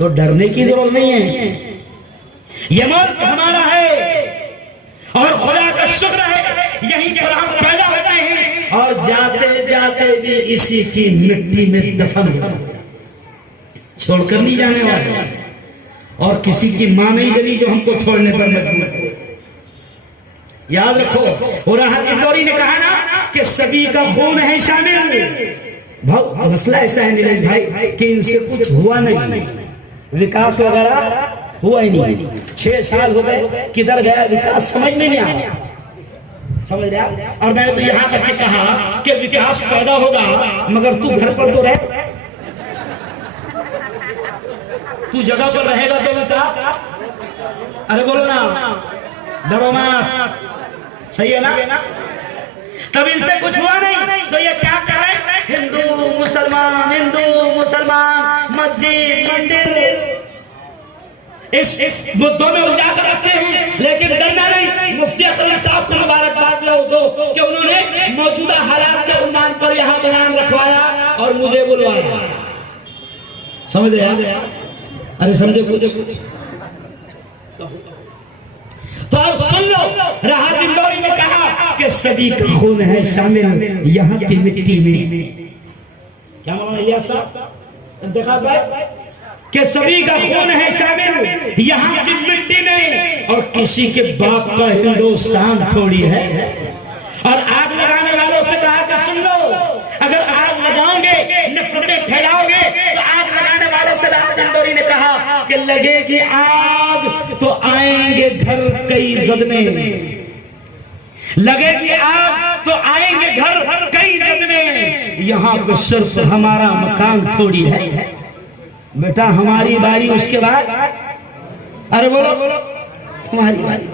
तो डरने की जरूरत नहीं है। ये मुल्क हमारा है और खुदा का शुक्र है यहीं पर हम पैदा होते हैं और जाते जाते भी इसी की मिट्टी में दफन हो जाते हैं, छोड़कर नहीं जाने वाले। और किसी की मां नहीं गली जो हमको छोड़ने पर मजबूर। याद रखो, और राहत इंदौरी ने कहा ना कि सभी का खून है शामिल। मसला ऐसा है नीलेश भाई कि इनसे कुछ हुआ नहीं, विकास वगैरह हुआ ही नहीं। 6 साल हो गए, किधर गया विकास समझ में नहीं आया, समझ रहे आप। और मैंने तो यहां तक के कहा कि विकास पैदा होगा मगर तू घर पर तो रह, तू जगह पर रहेगा तो विकास। अरे बोलो ना, डरो मत, सही है ना। तब इनसे कुछ हुआ नहीं तो ये क्या कर रहे हैं, हिंदू मुसलमान मस्जिद मंदिर इस मुद्दों में उजागर रखते हैं। लेकिन डरना नहीं। मुफ्ती अकरम साहब को मुबारकबाद दो कि उन्होंने मौजूदा हालात के उन्मान पर यहां बयान रखवाया और मुझे बुलवाया। समझ रहे हैं? अरे समझे कुछ तो आप सुन लो, राहत इंदौरी ने कहा कि सभी का खून है शामिल यहाँ की मिट्टी में। क्या मालूम इलियास साहब इंतखाब है कि सभी का खून है शामिल यहाँ की मिट्टी में, और किसी के बाप का हिंदुस्तान थोड़ी है। और आग लगाने वालों से कहा कि सुन लो, अगर आग लगाओगे नफरतें फैलाओगे तो आग लगाने वालों से राहत इंदौरी ने कहा कि लगेगी आग तो आएंगे घर कई जद में, लगेगी आग तो आएंगे घर कई जद में। यहाँ पे सिर्फ हमारा मकान थोड़ी है बेटा, हमारी बारी उसके बाद। अरे बोलो तुम्हारी बारी।